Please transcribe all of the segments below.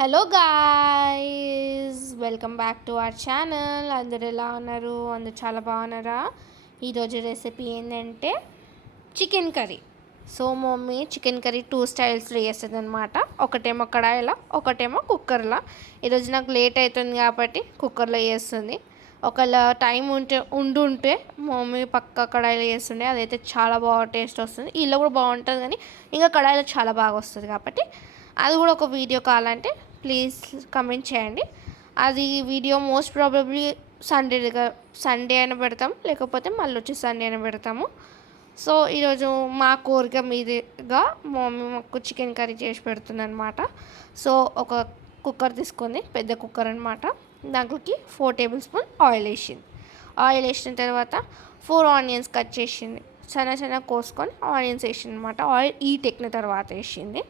Hello guys, welcome back to our channel. అందరు ఎలా ఉన్నారు? అందరు చాలా బాగున్నారా? ఈరోజు రెసిపీ ఏంటంటే chicken curry. So mummy chicken curry 2 స్టైల్స్లో చేస్తుంది అనమాట. ఒకటేమో కడాయిలో, ఒకటేమో కుక్కర్లో. ఈరోజు నాకు లేట్ అవుతుంది కాబట్టి కుక్కర్లో చేస్తుంది. ఒకవేళ టైం ఉంటే మమ్మీ పక్క కడాయిలో చేస్తుండే, అదైతే చాలా బాగా టేస్ట్ వస్తుంది. ఇలా కూడా బాగుంటుంది కానీ ఇంకా కడాయిలో చాలా బాగా వస్తుంది కాబట్టి అది కూడా ఒక వీడియో కావాలంటే ప్లీజ్ కమెంట్ చేయండి. అది వీడియో మోస్ట్ ప్రాబబ్లీ సండే అయినా పెడతాం, లేకపోతే మళ్ళీ వచ్చి సండే అయినా పెడతాము. సో ఈరోజు మా కోరిక మీదుగా మా మమ్మీ మాకు చికెన్ కర్రీ చేసి పెడుతుంది అనమాట. సో ఒక కుక్కర్ తీసుకుంది, పెద్ద కుక్కర్ అనమాట. దాంట్లోకి 4 టేబుల్ స్పూన్ ఆయిల్ వేసింది. ఆయిల్ వేసిన తర్వాత 4 ఆనియన్స్ కట్ చేసింది, చిన్న కోసుకొని ఆనియన్స్ వేసింది అనమాట. ఆయిల్ ఎక్కిన తర్వాత వేసింది.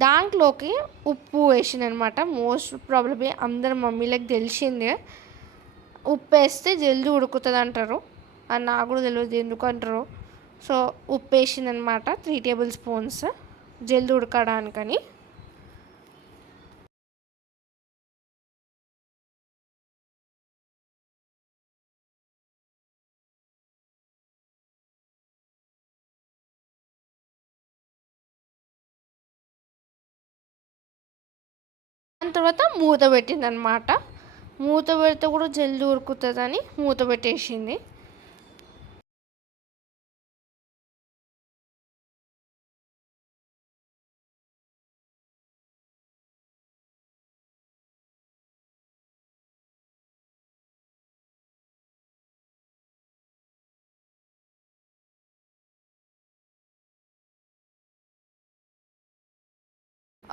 దాంట్లోకి ఉప్పు వేసింది అనమాట. మోస్ట్ ప్రాబ్లమ్ అందరు మమ్మీలకు తెలిసిందే, ఉప్పు వేస్తే జల్దీ ఉడుకుతుంది అంటారు. అది నాకు కూడా తెలియదు ఎందుకు అంటారు. సో ఉప్పు వేసింది అనమాట 3 టేబుల్ స్పూన్స్ జల్దీ ఉడకడానికని. దాని తర్వాత మూత పెట్టింది అనమాట. మూత పెడితే కూడా జల్దీ ఉడుకుతుందని మూత పెట్టేసింది.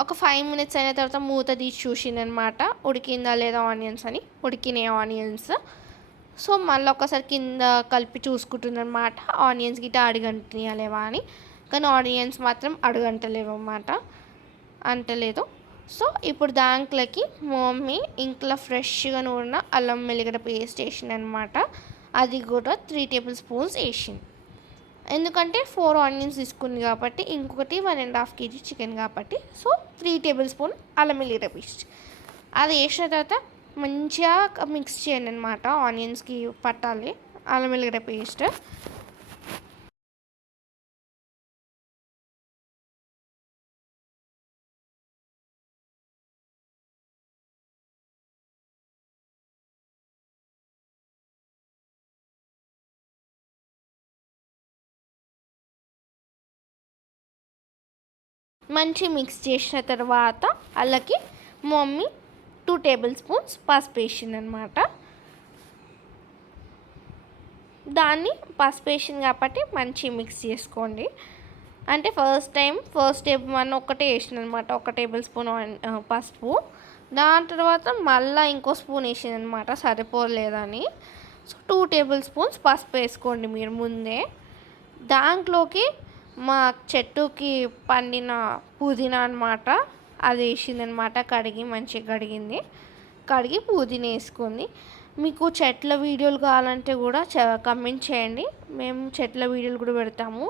ఒక 5 మినిట్స్ అయిన తర్వాత మూత తీసి చూసింది అనమాట, ఉడికిందా లేదా ఆనియన్స్ అని. ఉడికినాయి ఆనియన్స్. సో మళ్ళీ ఒకసారి కింద కలిపి చూసుకుంటుంది అనమాట, ఆనియన్స్ గిట్ట అడుగంటలేవా అని. కానీ ఆనియన్స్ మాత్రం అడుగంటలేవు అన్నమాట, అంటలేదు. సో ఇప్పుడు దాంట్లోకి మమ్మీ ఇంట్లో ఫ్రెష్గా నూరిన అల్లం వెల్లిగడ్డ పేస్ట్ వేసింది అనమాట. అది కూడా 3 టేబుల్ స్పూన్స్ వేసింది. ఎందుకంటే 4 ఆనియన్స్ తీసుకుంది కాబట్టి, ఇంకొకటి 1.5 kg చికెన్ కాబట్టి. సో 3 టేబుల్ స్పూన్ అల్లం వెల్లిగడ్డ పేస్ట్ అది వేసిన తర్వాత మంచిగా మిక్స్ చేయండి అనమాట. ఆనియన్స్కి పట్టాలి అల్లం వెల్లిగడ్డ పేస్ట్. మంచి మిక్స్ చేసిన తర్వాత అల్లకి మమ్మీ 2 టేబుల్ స్పూన్స్ పసుపు వేసింది అనమాట. దాన్ని పసుపు వేసింది కాబట్టి మంచి మిక్స్ చేసుకోండి. అంటే ఫస్ట్ స్టెప్ మనం ఒక్కటే వేసింది అనమాట, 1 టేబుల్ స్పూన్ పసుపు. దాని తర్వాత మళ్ళీ ఇంకో స్పూన్ వేసింది అనమాట, సరిపోలేదని. సో 2 టేబుల్ స్పూన్స్ పసుపు వేసుకోండి మీరు ముందే. దాంట్లోకి మా చెట్టుకి పండిన పుదీనా అనమాట, అది వేసిందనమాట. మంచిగా కడిగి పుదీనా వేసుకుంది. మీకు చెట్ల వీడియోలు కావాలంటే కూడా కమెంట్ చేయండి, మేము చెట్ల వీడియోలు కూడా పెడతాము.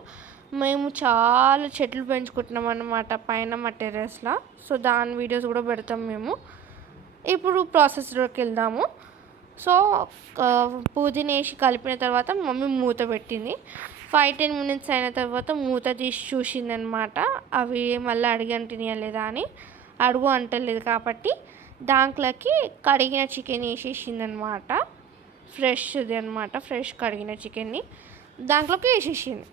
మేము చాలా చెట్లు పెంచుకుంటున్నాం అన్నమాట పైన మా టెర్రస్లో. సో దాని వీడియోస్ కూడా పెడతాం మేము. ఇప్పుడు ప్రాసెస్లోకి వెళ్దాము. సో పుదీనా వేసి కలిపిన తర్వాత మమ్మీ మూత పెట్టింది. 5-10 మినిట్స్ అయిన తర్వాత మూత తీసి చూసిందనమాట, అవి మళ్ళీ అడుగంటినాయా లేదా అని. అడుగు అంటలేదు కాబట్టి దాంట్లోకి కడిగిన చికెన్ వేసేసిందనమాట. ఫ్రెష్ది అనమాట, ఫ్రెష్ కడిగిన చికెన్ని దాంట్లోకి వేసేసింది.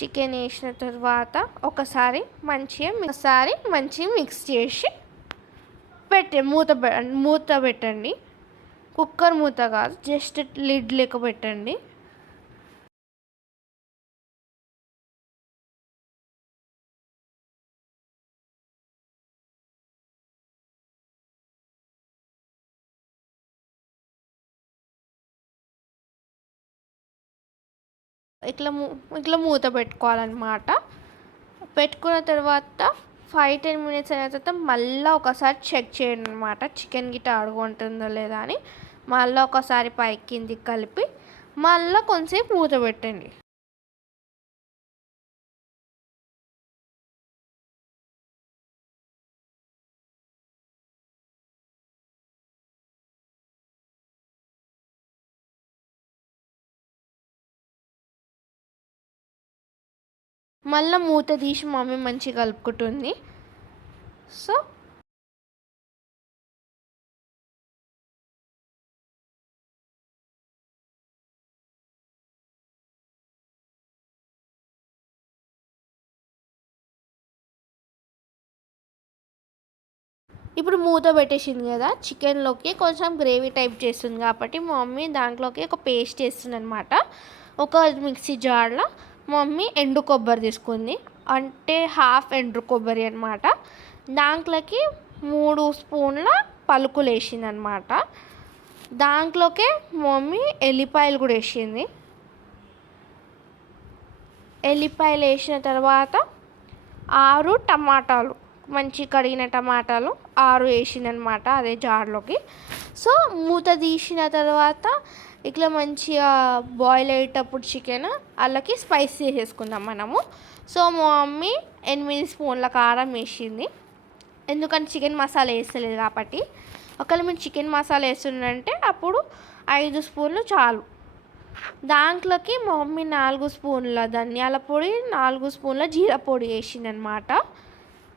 చికెన్ వేసిన తర్వాత ఒకసారి మంచిగా మిక్స్ చేసి మూత పెట్టండి. కుక్కర్ మూత కాదు, జస్ట్ లిడ్ లెక్క పెట్టండి. ఇట్లా మూత పెట్టుకోవాలన్నమాట. పెట్టుకున్న తర్వాత 5-10 మినిట్స్ అయిన తర్వాత మళ్ళీ ఒకసారి చెక్ చేయండి అనమాట, చికెన్ గిట్ట అడుగుంటుందో లేదా అని. మళ్ళీ ఒకసారి పైకి కిందికి కలిపి మళ్ళీ కొంచెంసేపు మూత పెట్టండి. మళ్ళీ మూత తీసి మమ్మీ మంచిగా కలుపుకుంటుంది. సో ఇప్పుడు మూత పెట్టేసింది కదా, చికెన్లోకి కొంచెం గ్రేవీ టైప్ చేస్తుంది కాబట్టి మా మమ్మీ దాంట్లోకి ఒక పేస్ట్ చేస్తుంది అనమాట. ఒక మిక్సీ జార్లో మమ్మీ ఎండు కొబ్బరి తీసుకుంది, అంటే హాఫ్ ఎండు కొబ్బరి అనమాట. దాంట్లోకి 3 స్పూన్ల పలుకులు వేసింది అనమాట. దాంట్లోకే మమ్మీ ఎల్లిపాయలు కూడా వేసింది. ఎల్లిపాయలు వేసిన తర్వాత 6 టమాటాలు, మంచి కడిగిన టమాటాలు 6 వేసిందనమాట అదే జార్లోకి. సో మూత తీసిన తర్వాత ఇట్లా మంచిగా బాయిల్ అయ్యేటప్పుడు చికెన్ అందులోకి స్పైస్ చేసేసుకుందాం మనము. సో మా మమ్మీ 8 స్పూన్ల కారం వేసింది, ఎందుకంటే చికెన్ మసాలా వేస్తలేదు కాబట్టి. ఒకవేళ మీరు చికెన్ మసాలా వేస్తుందంటే అప్పుడు 5 స్పూన్లు చాలు. దాంట్లోకి మా మమ్మీ 4 స్పూన్ల ధనియాల పొడి, 4 స్పూన్ల జీరా పొడి వేసిందనమాట.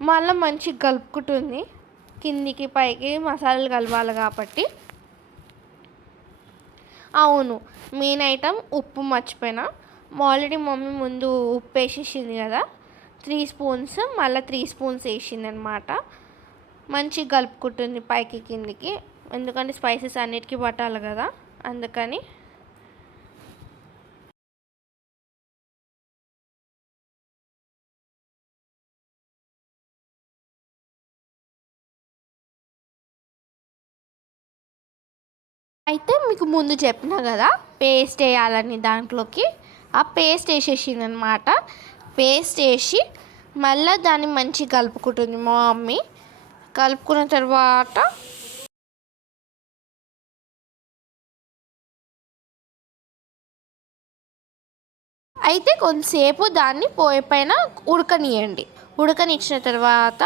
మళ్ళీ మంచిగా కలుపుకుంటుంది, కిందికి పైకి మసాలాలు కలవాలి కాబట్టి. అవును, మెయిన్ ఐటమ్ ఉప్పు మర్చిపోయినా. ఆల్రెడీ మమ్మీ ముందు ఉప్పు వేసేసింది కదా, 3 స్పూన్స్, మళ్ళీ 3 స్పూన్స్ వేసింది అనమాట. మంచిగా కలుపుకుంటుంది పైకి కిందికి, ఎందుకంటే స్పైసెస్ అన్నిటికీ పట్టాలి కదా, అందుకని. అయితే మీకు ముందు చెప్పిన కదా పేస్ట్ వేయాలని, దాంట్లోకి ఆ పేస్ట్ వేసేసింది అనమాట. పేస్ట్ వేసి మళ్ళీ దాన్ని మంచిగా కలుపుకుంటుంది మా మమ్మీ. కలుపుకున్న తర్వాత అయితే కొంతసేపు దాన్ని పొయ్యి పైన ఉడకనియండి. ఉడకనిచ్చిన తర్వాత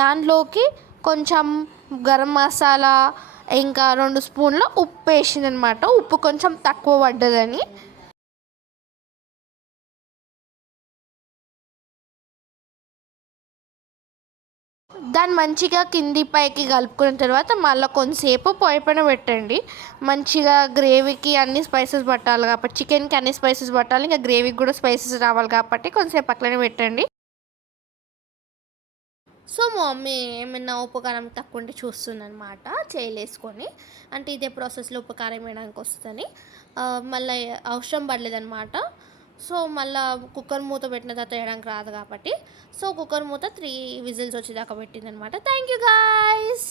దాంట్లోకి కొంచెం గరం మసాలా, ఇంకా 2 స్పూన్ల ఉప్పు వేసిందనమాట. ఉప్పు కొంచెం తక్కువ పడ్డదని. దాన్ని మంచిగా కింది పైకి కలుపుకున్న తర్వాత మళ్ళీ కొంతసేపు పొయ్యి పైన పెట్టండి. మంచిగా గ్రేవీకి అన్ని స్పైసెస్ పట్టాలి కాబట్టి, చికెన్కి అన్ని స్పైసెస్ పట్టాలి, ఇంకా గ్రేవీకి కూడా స్పైసెస్ రావాలి కాబట్టి కొంతసేపు పక్కనే పెట్టండి. సో మా మమ్మీ ఏమైనా ఉప్పు కారం తక్కువ ఉంటే చూస్తుందనమాట చేయలేసుకొని, అంటే ఇదే ప్రాసెస్లో ఉప్పు కారం వేయడానికి వస్తుందని. మళ్ళీ అవసరం పడలేదనమాట. సో మళ్ళీ కుక్కర్ మూత పెట్టిన తర్వాత వేయడానికి రాదు కాబట్టి, సో కుక్కర్ మూత 3 విజిల్స్ వచ్చేదాకా పెట్టిందనమాట. Thank you guys.